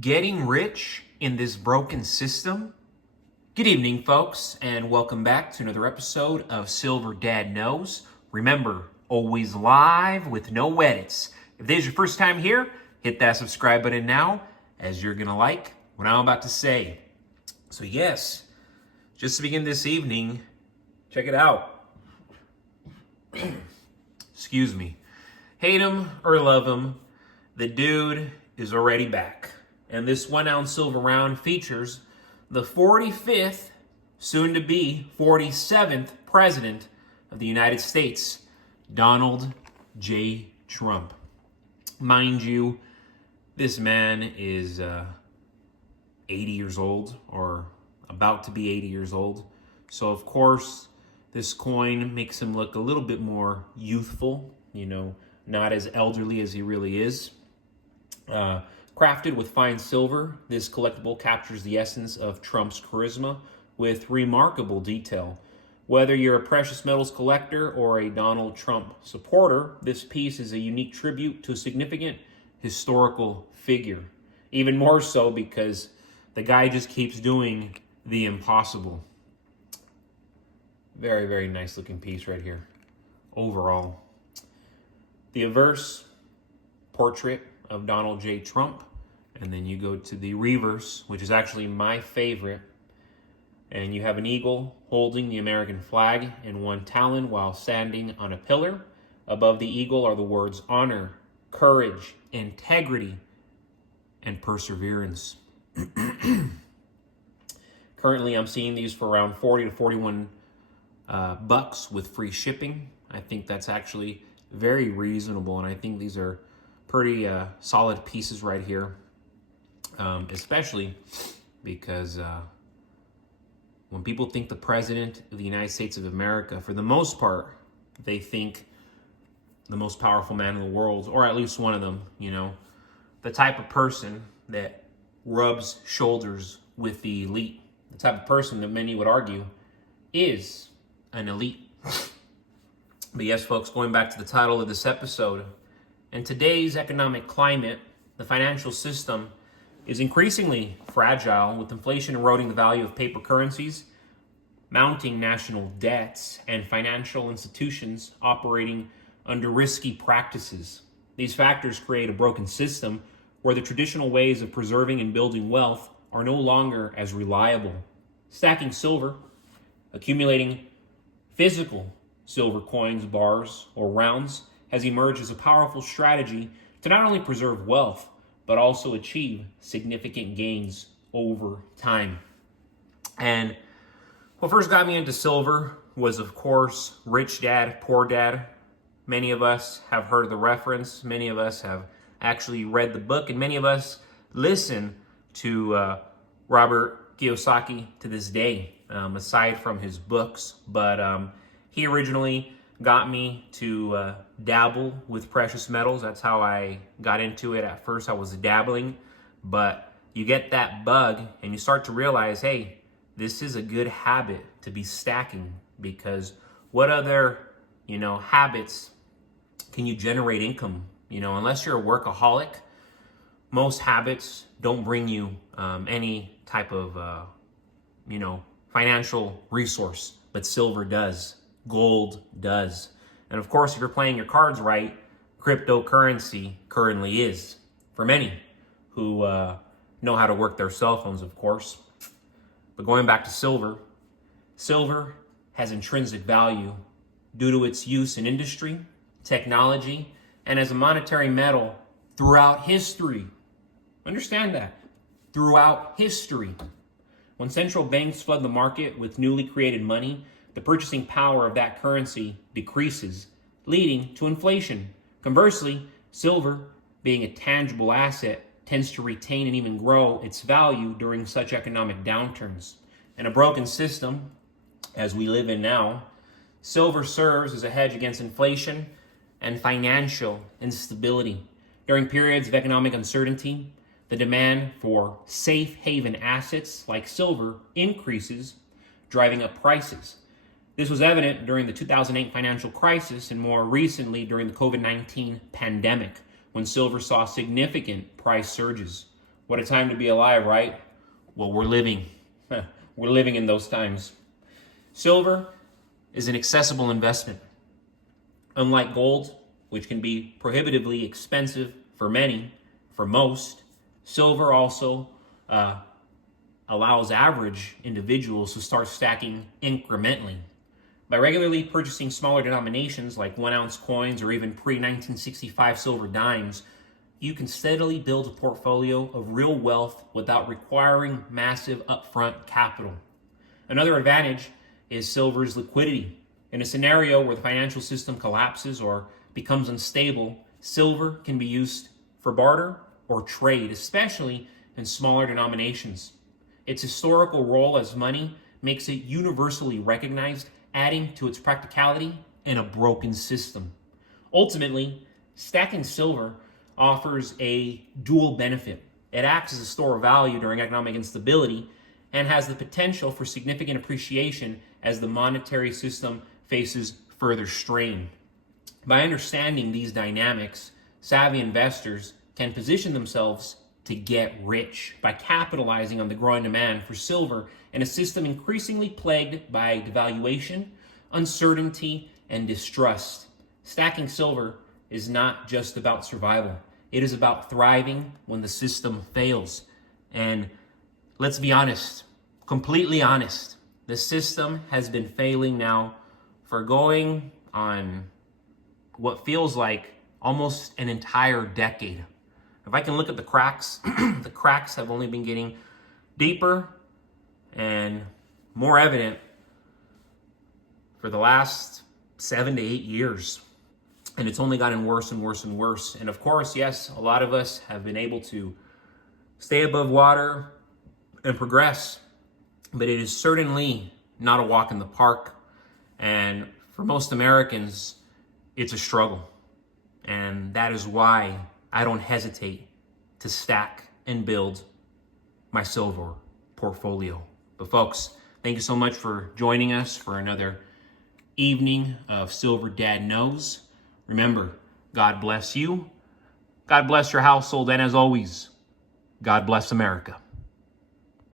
Getting rich in this broken system? Good evening, folks, and welcome back to another episode of Silver Dad Knows. Remember, always live with no edits. If this is your first time here, hit that subscribe button now, as you're going to like what I'm about to say. So yes, just to begin this evening, check it out. Excuse me. Hate him or love him, the dude is already back. And this 1 ounce silver round features the 45th, soon to be 47th President of the United States, Donald J. Trump. Mind you, this man is 80 years old, or about to be 80 years old. So of course, this coin makes him look a little bit more youthful, not as elderly as he really is. Crafted with fine silver, this collectible captures the essence of Trump's charisma with remarkable detail. Whether you're a precious metals collector or a Donald Trump supporter, this piece is a unique tribute to a significant historical figure. Even more so because the guy just keeps doing the impossible. Very, very nice looking piece right here. Overall. The Averse portrait of Donald J. Trump, and then you go to the reverse, which is actually my favorite, and you have an eagle holding the American flag in one talon while standing on a pillar. Above the eagle are the words honor, courage, integrity, and perseverance. Currently, I'm seeing these for around 40 to 41 bucks with free shipping. I think that's actually very reasonable, and I think these are pretty solid pieces right here, especially because when people think the President of the United States of America, for the most part, they think the most powerful man in the world, or at least one of them, the type of person that rubs shoulders with the elite, the type of person that many would argue is an elite. But yes, folks, going back to the title of this episode, in today's economic climate, the financial system is increasingly fragile, with inflation eroding the value of paper currencies, mounting national debts, and financial institutions operating under risky practices. These factors create a broken system where the traditional ways of preserving and building wealth are no longer as reliable. Stacking silver, accumulating physical silver coins, bars, or rounds has emerged as a powerful strategy to not only preserve wealth, but also achieve significant gains over time. And what first got me into silver was, of course, Rich Dad, Poor Dad. Many of us have heard the reference. Many of us have actually read the book, and many of us listen to Robert Kiyosaki to this day, aside from his books. But he originally got me to dabble with precious metals. That's how I got into it. At first, I was dabbling, but you get that bug and you start to realize, hey, this is a good habit to be stacking, because what other, habits can you generate income? Unless you're a workaholic, most habits don't bring you any type of, financial resource, but silver does. Gold does. And of course, if you're playing your cards right, cryptocurrency currently is. For many who know how to work their cell phones, of course. But going back to silver, silver has intrinsic value due to its use in industry, technology, and as a monetary metal throughout history. Understand that. Throughout history. When central banks flood the market with newly created money, the purchasing power of that currency decreases, leading to inflation. Conversely, silver, being a tangible asset, tends to retain and even grow its value during such economic downturns. In a broken system, as we live in now, silver serves as a hedge against inflation and financial instability. During periods of economic uncertainty, the demand for safe haven assets like silver increases, driving up prices. This was evident during the 2008 financial crisis and more recently during the COVID-19 pandemic, when silver saw significant price surges. What a time to be alive, right? Well, we're living in those times. Silver is an accessible investment. Unlike gold, which can be prohibitively expensive for many, for most, silver also allows average individuals to start stacking incrementally. By regularly purchasing smaller denominations like 1-ounce coins or even pre-1965 silver dimes, you can steadily build a portfolio of real wealth without requiring massive upfront capital. Another advantage is silver's liquidity. In a scenario where the financial system collapses or becomes unstable, silver can be used for barter or trade, especially in smaller denominations. Its historical role as money makes it universally recognized, adding to its practicality in a broken system. Ultimately, stacking silver offers a dual benefit. It acts as a store of value during economic instability and has the potential for significant appreciation as the monetary system faces further strain. By understanding these dynamics, savvy investors can position themselves to get rich by capitalizing on the growing demand for silver in a system increasingly plagued by devaluation, uncertainty, and distrust. Stacking silver is not just about survival. It is about thriving when the system fails. And let's be honest, completely honest, the system has been failing now for going on what feels like almost an entire decade. If I can look at the cracks, the cracks have only been getting deeper and more evident for the last 7 to 8 years. And it's only gotten worse and worse and worse. And of course, yes, a lot of us have been able to stay above water and progress, but it is certainly not a walk in the park. And for most Americans, it's a struggle. And that is why I don't hesitate to stack and build my silver portfolio. But folks, thank you so much for joining us for another evening of Silver Dad Knows. Remember, God bless you, God bless your household, and as always, God bless America.